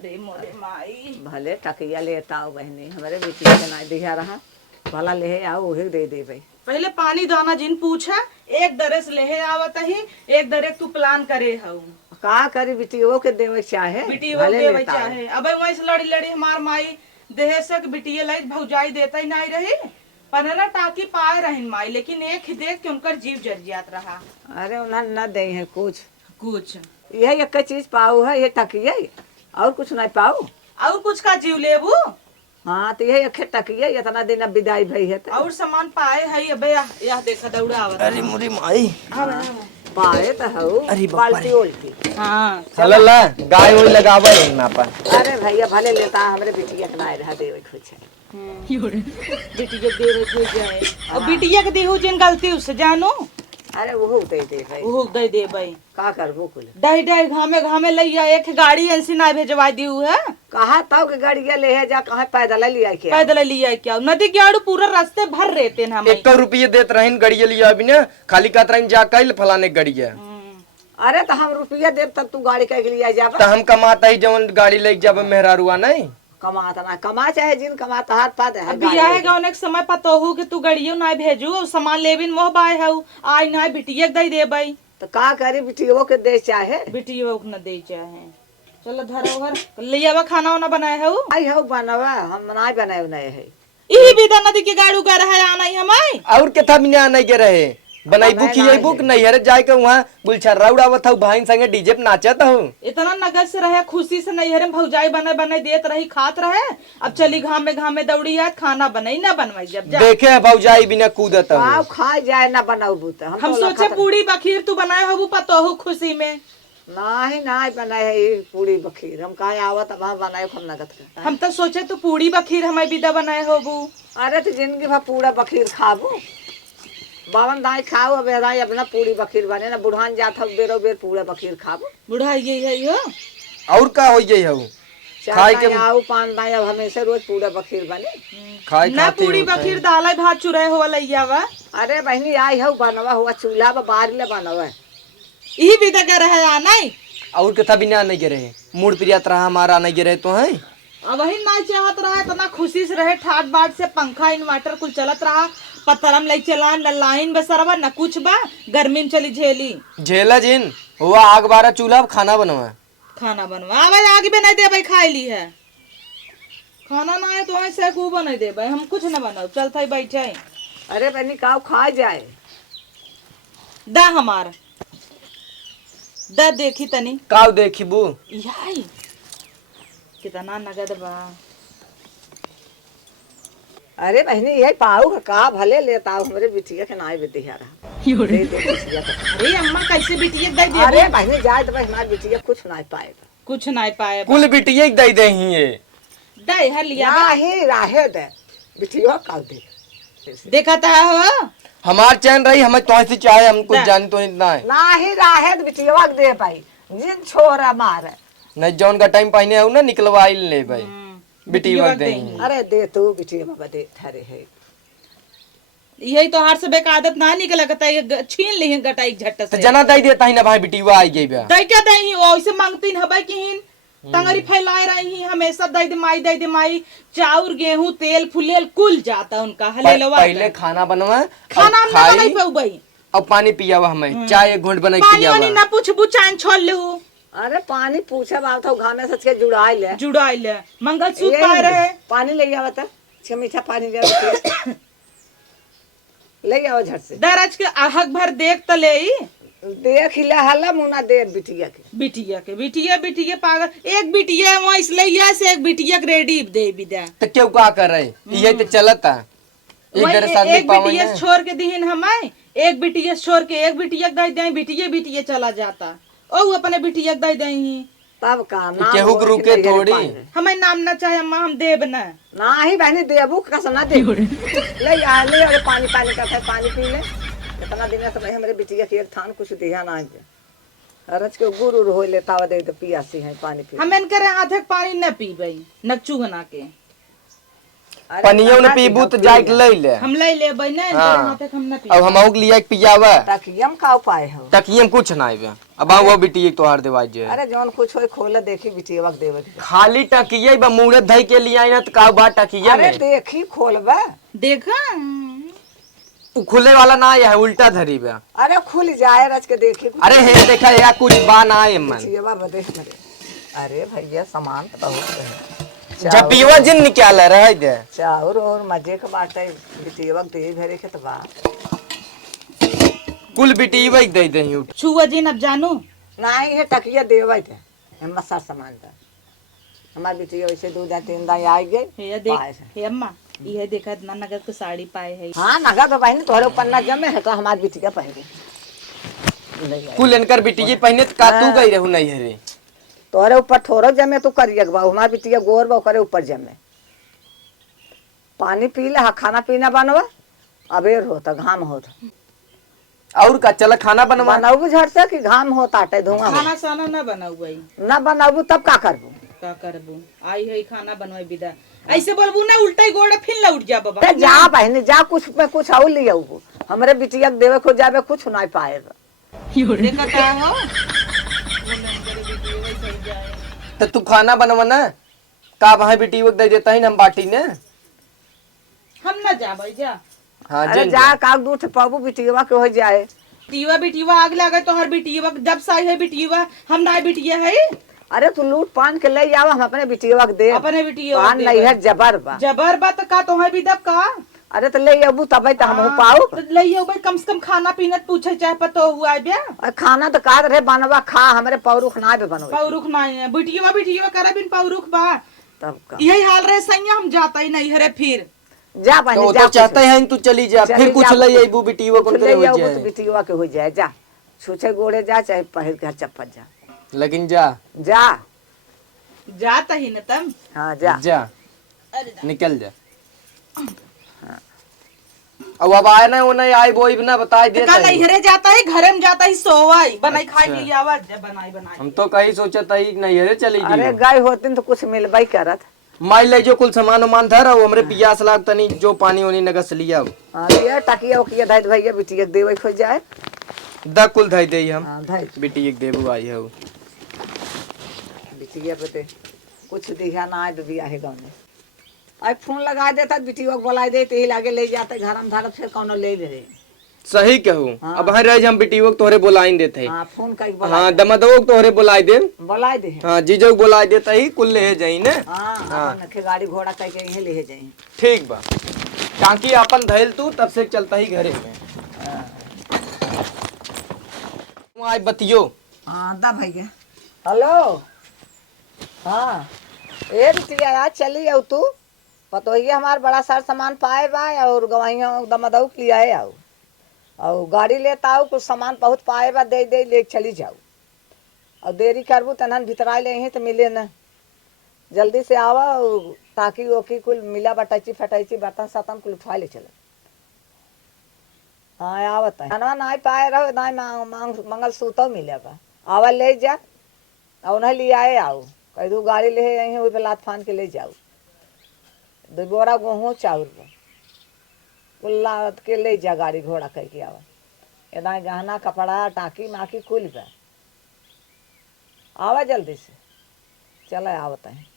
अरे मोरे माई भले टकिया लेता आओ बहनी हमारे बेटिया के ना दिया रहा भला ले आओ वही दे दे भाई। पहले पानी दाना जिन पूछा एक दरे से ले आवत ही एक दरे तू प्लान करे हऊ का करी बिटियो के देवे चाहे बिटियो देवे चाहे। अब वहीं से लड़ी लड़ी हमार माई देहे से बिटिया लाई भौजाई देता ही नहीं रही 15 टाकी पाए रही माई लेकिन एक ही देख के उनकर जीव जर जात रहा। अरे उन्हें न दे है कुछ यही एक चीज पाऊ है ये टकिया और कुछ नहीं पाऊ और कुछ का जीव लेबू। हाँ तो यही एक टकिया इतना दिन अब विदाई भई है तो और सामान पाए है अबे यह देखा दौड़ा आवत। अरे मोरी माई पाए तो हो अरे बापा रे। बाल्टी उल्टी हाँ चल ला गाय वही लगावे ना पर। अरे भैया भले लेता हमरे बिटिया के ना रहा देवे कुछ बिटिया देवे हो जाए और बिटिया के देहू जिन गलती उससे जानो। अरे वो दे दे भाई वो दे दे भाई का करबो कुल डाई डाई घामे घामे लइया एक गाड़ी ऐसी ना भेजवा दी है कहा तब के गाड़िया ले है जा कहा पैदल लिया के पैदल लिया क्या नदी के आड़ू पूरा रास्ते भर रहते हैं हम 100 रुपये देत रहीन गड़िया लिया अभी ना खाली कहत रहीन जा कल फलाने गड़िया। अरे तो हम रुपया देव तब तू गाड़ी के लिए जाब तो हम कमाता ही जवन गाड़ी लेके जाब मेहरारुआ नहीं कमाता ना कमा चाहे जिन कमाता हाथ पा दे अभी आएगा उन्हें समय पता हो कि तू गड़ियो ना भेजू और सामान लेबिन मोह बाय है आई ना बिटिया दे दे भाई तो का करी बिटियो के दे चाहे बिटिया को न दे चाहे। चलो धरो घर लिया खाना वाना बनाए है आई हो बनवा हम नहीं बनाए नहीं है यही विदा नदी के गाड़ू का रहा आना ही हमारे और केथा बिना नहीं के रहे बनाईबू खिएबू कि नहीं हरे जाए के वहां गुलछर्रा उड़ावत हूँ भाई संगे डीजे पे नाचत हूँ। इतना नगद से रहे खुशी से नहीं हरे भौजाई बने बने देत रही खात रहे अब चली घामे दौड़ी है खाना बनाई ना बनवाई जब जा देखे भौजाई बिना कूदत हूँ आओ खा जाए ना बनाऊ तो हम सोचे पूरी बखीर तू बनाए हो पतो हो खुशी में नहीं नहीं बनाए है ये पूरी बखीर हम कहा आवत अब बनाए हम नगद के हम तो सोचे तू पूरी बखीर हमें विदा बनाए हो बू। अरे तो जिंदगी भर पूरा बखीर खाबू बावन दाई खाओ अब दाई अपना पूरी बखीर बने ना बुढ़ान जात हो बेरो बेर पूरा बखीर खाबो बुढ़ा यही है यो और का हो जाई हूँ खाए के आओ पान दाई अब हमेशा रोज पूरा बखीर बने खाए ना पूरी बखीर दाल भात चुराए हो लइया वा। अरे बहनी आई हो बनवा हुआ चूल्हा पर बाहर ले बनवा यही विदा कर रहा है आना ही और केथा बिना नहीं के रहे मूड प्रियत रहा हमारा नहीं के रहे तो है अब वही ना चाहत रहा तो ना खुशी से रहे ठाट बाट से पंखा इन्वर्टर कुल चलत रहा पतरम ले चला न लाइन बसरवा न कुछ बा गर्मी में चली झेला जिन हुआ आग बारा चूल्हा खाना बनवा भाई आगे भी नहीं दे भाई खाई ली है खाना ना है तो ऐसे खूब नहीं दे भाई हम कुछ न बनाओ चलता ही बैठे। अरे बहनी काव खा जाए दा हमार दा देखी तनी काव देखी बू याई कितना नगद बा। अरे बहनी यही पाऊ का भले लेता हमारे बिटिया के नाई बिटिया रहा दे दे बिटिया के। अरे अम्मा कैसे बिटिया दे दे अरे बहनी जाए तो भाई हमारी बिटिया कुछ नहीं पाएगा कुछ नहीं पाए कुल बिटिया दे दे ही ये दे हर लिया ही राहे दे बिटिया काव दे देखा था हो हमार चैन रही हमें तो ऐसे चाहे हम कुछ जानी तो इतना है ना ही राहे बिटिया दे भाई जिन छोरा मारे नहीं जौन का टाइम पहने हो ना निकलवाई ले भाई बिटिया दे अरे दे तू बिटिया बाबा दे थारे है यही तो हार से बेक आदत ना निकला कहता है छीन ली गटाई झट तो से जना दई देता ही ना भाई बिटिया आई गई बा दई क्या दई ओइसे मांगती न हबे किहिन तंगरी फैलाए रही हमेशा दई दे माई चाउर गेहूं तेल फुलेल कुल जाता उनका हलेलवा पहले खाना बनवा खाना हम ना बनाई पाऊबई अब पानी पियावा हमें चाय एक घूंट बनाई पानी पियावा वानी ना पूछबू चान छोड़ लेहू अरे पानी पूछे बात हो घामे सच के जुड़ाई ले मंगल सूत्र पाए रहे पानी ले आवा त छ मीठा पानी ले आओ झट से दरज के आहक भर देख त ले देख हिला हल्ला मुना दे बिटिया बिटिया पागल एक बिटिया वहां इसलिए से एक बिटिया रेडी दे विदा तो क्यों का कर रहे ये तो चलता एक बिटिया छोड़ के दीन हमें एक बिटिया छोड़ के एक बिटिया दे दे बिटिया चला जाता ओ अपने बिटिया दे दे तब का नाम केहू के रुके थोड़ी हमें नाम ना चाहे अम्मा हम देब ना ना ही बहनी देबू कसना दे ले आ ले अरे पानी करता है पानी पी ले इतना दिन से भाई हमारे बिटिया के एक थान कुछ दिया ना रच के गुरु हो लेता वा दे तो पियासी है पानी पी हम इनके आधक पानी न पीबई नकचू बना के अरे पनियो ने नाना जी, पीबू तो हम जाए पी ले ले हम ले ले बई ना हाँ। तोरे हाथे हम ना पी अब हम लिया एक पियावा तकियम का उपाय हो। तकिए में कुछ ना आवे अब वो बिटी तो हार देवा जे अरे जौन कुछ होई खोल देखी बिटिया देवे के। खाली टकिए बा मुड़े धई के लिए आई ना तो का बा टकिए अरे में देखी खोलबा। देखा उ खुले वाला ना है उल्टा धरी बा। अरे खुल जाए रच के देखी। अरे हे देखा या कुछ बा ना है मन बिटिया बदे मरे। अरे भैया सामान तो बहुत है। जपिवा जिन निकाल रहे दे चाउर और मजे के बाटे बिटिया दे भरे के तो बा। कुल बिटी वही दे दही छुआ जिन अब जानू नहीं ये टकिया देवे थे हम सार सामान था। हमार बिटिया वैसे 2 दिन 3 दिन आई गई। हे देख हे अम्मा ये देखा इतना नगद के साड़ी पाए है। हाँ नगा तो बहन तोहरे ऊपर न जमे है तो हमार बिटिया पहले कुल इनकर बिटी पहने तो का तू गई रहू नहीं हरे तोहरे ऊपर थोड़ा जमे तू करिए बा हमार बिटिया गोर बा करे ऊपर जमे। पानी पी ले खाना पीना बनवा अबेर होता घाम होता और का चल खाना बनवा बनाऊ झट से कि घाम होता आटे धुआं खाना साना ना बनाऊ भाई ना बनाबू तब का करबू। का करबू आई है खाना बनवाई विदा ऐसे बोलबू ना उल्टा ही गोड़ा फिर लौट जा बाबा अरे जा बहन जा कुछ पे कुछ और लिया हमरे बिटिया के देवे को जावे कुछ नहीं पाएगा। देखा का हो तो तू खाना बनवा ना का वहाँ बिटी दे देता ही ना हम बाटी ने हम ना जा भाई जा हाँ अरे जल जा का दूठ पाबू बिटिया के हो जाए। टीवा बिटिवा आग लगे तो हर बिटिया जब साई है बिटिया हम ना बिटिया है अरे तू लूट पान के ले जावा हम अपने बिटिया के दे अपने बिटिया पान नहीं है जबर बा। जबर बात का तो है भी दब का अरे तो ले अबू तब तो हम पाऊ तो लइयो भाई कम से कम खाना पीना पूछे चाहे पतो हुआ है ब्या खाना तो का रहे बनवा खा हमरे पौरुख ना भी बनवा पौरुख नहीं है बिटिया करे बिन पौरुख बा तब का यही हाल रहे सैया हम जाता ही नहीं हरे फिर जा तो बहन वो जा तो चाहते हैं तू चली जा चली फिर कुछ जा, ले आईबू बिटी वो कौन करे हो ले जाए बिटिया के हो जाए जा छूछे गोड़े जा चाहे पहिर के चप्पल जा लेकिन जा जा जाता ही न तम हाँ जा जा अरे जा। निकल जा अब आए ना वो नहीं आई वो ना बता दे का नहीं हरे जाता है घरे में जाता ही सोवाई बनाई खाई के लिए आवाज बनाई बनाई हम तो कहीं सोचा था ही नहीं हरे चली अरे गई गाय होती तो कुछ मिलवाई करत। माई ले जो कुल सामान उमान धर और हमरे पियास लाग तनी जो पानी उनी नगस लिया हाँ ये टकिया उकिया धाई भैया बिटिया के देवे हो जाए। द कुल धई दे हम हाँ धाई बिटी एक देबू आई है बिटिया पे ते कुछ दिखा ना आए तो दिया है गाँव में आई फोन लगा देता बिटिया को बुला देते ही लागे ले जाते घर में धारा फिर कौन ले ले सही कहूँ हाँ। अब हर रह हम बिटी को तोहरे बुलाई देते हाँ फोन का हाँ दमदो तोहरे बुलाई दे बुला दे हाँ जीजो बुलाई देता ही कुल ले जाई ने हाँ अपन के गाड़ी घोड़ा कह के यहीं ले जाए। ठीक बा टांकी अपन धैल तू तब से चलता ही घरे में आई बतियो हाँ दा भैया हेलो हाँ ए बिटिया आज चली आओ तू पतो ही हमार बड़ा सारा सामान पाए बा और गवाइया दमदऊ के लिए आए आओ और गाड़ी लेता आओ कुछ सामान बहुत पाए बा दे दे ले चली जाओ और देरी करबू तनहन भितरा ले ही तो मिले न जल्दी से आवा और ताकि ओकी कुल मिला बटाची फटाची बर्तन सतन कुल उठा ले चलो। हाँ आवत है खाना नहीं पाए रहो नहीं मंगल सूतो मिलेगा आवा ले जा और उन्हें ले आए आओ कह दू गाड़ी ले आई है वही लात फान के ले जाओ 2 बोरा गेहूँ चाउर कुल लाद के ले जा गाड़ी घोड़ा कह के आवा एदा गहना कपड़ा टाकी माकी कुल बा आवा जल्दी से चला आवत है।